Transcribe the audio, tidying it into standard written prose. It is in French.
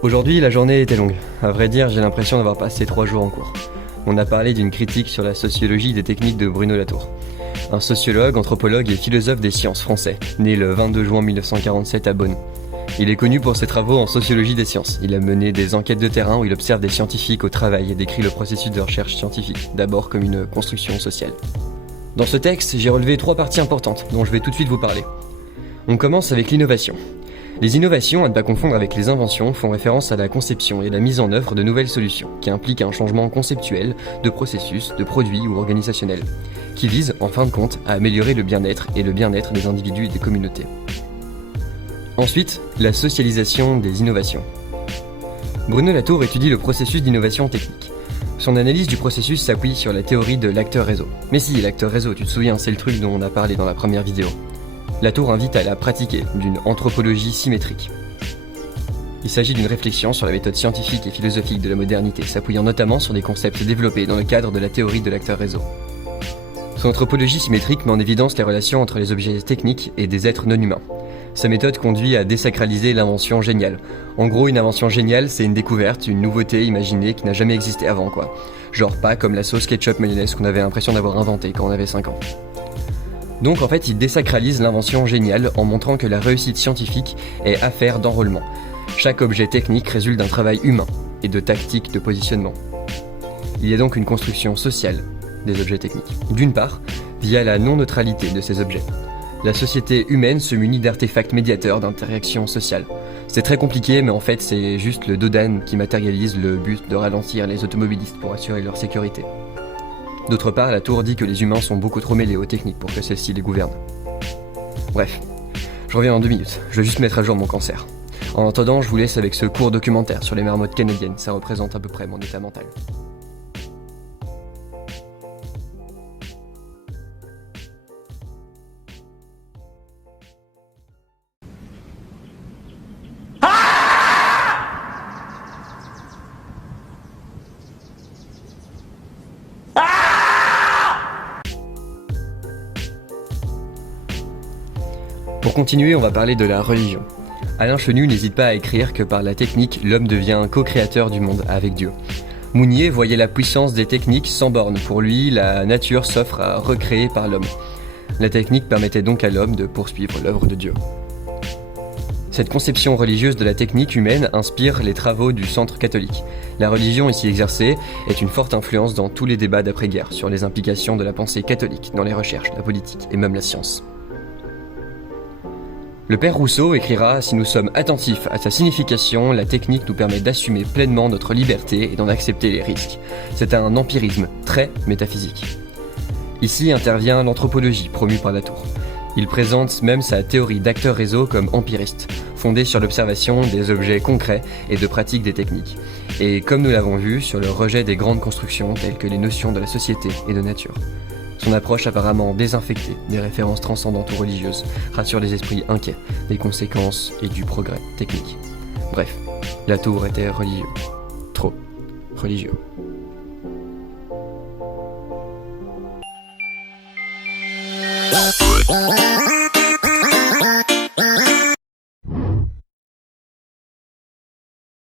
Aujourd'hui, la journée était longue. À vrai dire, j'ai l'impression d'avoir passé 3 jours en cours. On a parlé d'une critique sur la sociologie des techniques de Bruno Latour. Un sociologue, anthropologue et philosophe des sciences français, né le 22 juin 1947 à Bonn. Il est connu pour ses travaux en sociologie des sciences. Il a mené des enquêtes de terrain où il observe des scientifiques au travail et décrit le processus de recherche scientifique, d'abord comme une construction sociale. Dans ce texte, j'ai relevé 3 parties importantes, dont je vais tout de suite vous parler. On commence avec l'innovation. Les innovations, à ne pas confondre avec les inventions, font référence à la conception et la mise en œuvre de nouvelles solutions, qui impliquent un changement conceptuel, de processus, de produit ou organisationnel, qui vise, en fin de compte, à améliorer le bien-être et le bien-être des individus et des communautés. Ensuite, la socialisation des innovations. Bruno Latour étudie le processus d'innovation technique. Son analyse du processus s'appuie sur la théorie de l'acteur réseau. Mais si, l'acteur réseau, tu te souviens, c'est le truc dont on a parlé dans la première vidéo. Latour invite à la pratiquer d'une anthropologie symétrique. Il s'agit d'une réflexion sur la méthode scientifique et philosophique de la modernité, s'appuyant notamment sur des concepts développés dans le cadre de la théorie de l'acteur réseau. Son anthropologie symétrique met en évidence les relations entre les objets techniques et des êtres non humains. Sa méthode conduit à désacraliser l'invention géniale. En gros, une invention géniale, c'est une découverte, une nouveauté imaginée qui n'a jamais existé avant, quoi. Genre pas comme la sauce ketchup mayonnaise qu'on avait l'impression d'avoir inventée quand on avait 5 ans. Donc en fait, il désacralise l'invention géniale en montrant que la réussite scientifique est affaire d'enrôlement. Chaque objet technique résulte d'un travail humain et de tactiques de positionnement. Il y a donc une construction sociale des objets techniques. D'une part, via la non-neutralité de ces objets. La société humaine se munit d'artefacts médiateurs d'interaction sociale. C'est très compliqué, mais en fait, c'est juste le Dodan qui matérialise le but de ralentir les automobilistes pour assurer leur sécurité. D'autre part, Latour dit que les humains sont beaucoup trop mêlés aux techniques pour que celles-ci les gouvernent. Bref, je reviens en 2 minutes, je vais juste mettre à jour mon cancer. En attendant, je vous laisse avec ce court documentaire sur les marmottes canadiennes, ça représente à peu près mon état mental. Pour continuer, on va parler de la religion. Alain Chenu n'hésite pas à écrire que par la technique, l'homme devient co-créateur du monde avec Dieu. Mounier voyait la puissance des techniques sans borne. Pour lui, la nature s'offre à recréer par l'homme. La technique permettait donc à l'homme de poursuivre l'œuvre de Dieu. Cette conception religieuse de la technique humaine inspire les travaux du Centre catholique. La religion ici exercée est une forte influence dans tous les débats d'après-guerre sur les implications de la pensée catholique dans les recherches, la politique et même la science. Le père Rousseau écrira « Si nous sommes attentifs à sa signification, la technique nous permet d'assumer pleinement notre liberté et d'en accepter les risques. C'est un empirisme très métaphysique. » Ici intervient l'anthropologie promue par Latour. Il présente même sa théorie d'acteur réseau comme empiriste, fondée sur l'observation des objets concrets et de pratique des techniques. Et comme nous l'avons vu, sur le rejet des grandes constructions telles que les notions de la société et de nature. Son approche apparemment désinfectée des références transcendantes ou religieuses rassure les esprits inquiets des conséquences et du progrès technique. Bref, Latour était religieux. Trop religieux.